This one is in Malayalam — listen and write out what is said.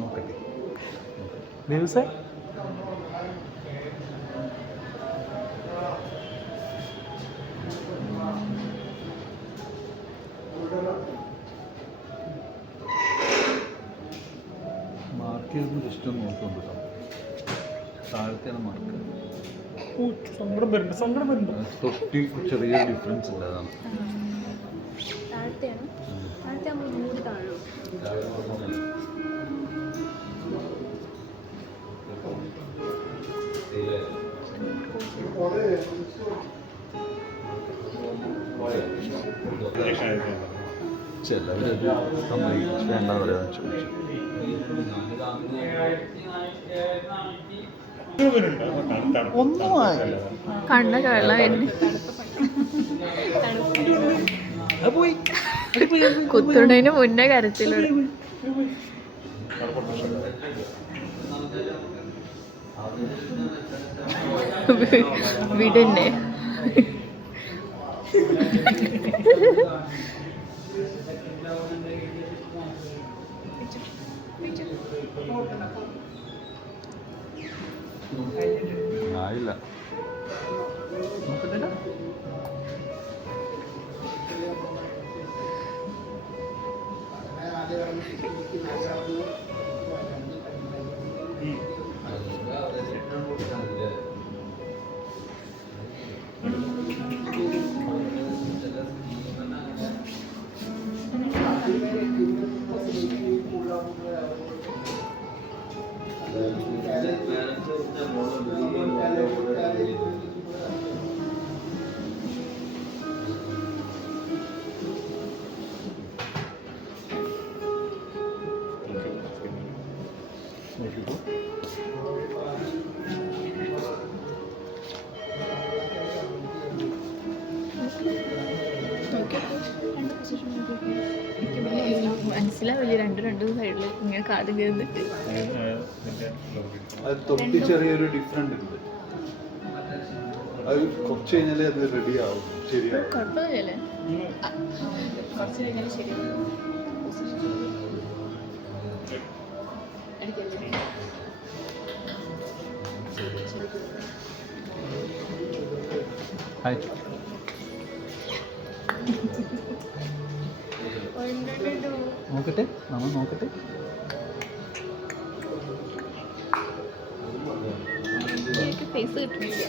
നോക്കട്ടെ. ദിവസേ മാർക്ക് ചെയ്ത് ജസ്റ്റ് ഒന്ന് നോക്കുന്നുണ്ട് കേട്ടോ. താഴത്തെയാണ് മാർക്ക്. സങ്കടം വരുന്നുണ്ട്. തൊട്ടി ചെറിയ ഡിഫറൻസ് ഉണ്ട്, അതാണ്. ചിലവരത് വേണ്ടെന്ന് പറയാൻ ചോദിച്ചു. കണ്ണൊക്കെ വെള്ളം വരുന്നു. കുത്തുണതിന് മുന്നേ കരച്ചിലൂടെ. വിടന്നെ ആയില്ല. നോക്കട്ടെ. മനസ്സിലാവില്ല. രണ്ടും സൈഡിൽ ഇങ്ങനെ കാത് കേറിട്ട് അത് തൊട്ടി ചെറിയൊരു ഡിഫറെന്റ് ഉണ്ട്. അത് കുറച്ച് കഴിഞ്ഞാലേ അത് റെഡി ആവും, ശരിയാവും. കുഴപ്പമില്ലല്ലേ? കുറച്ച് കഴിഞ്ഞാൽ ശരിയാവും. ഹായ്. നോക്കട്ടെ, നമ്മൾ നോക്കട്ടെ. ഫേസ് കിട്ടുന്നില്ല.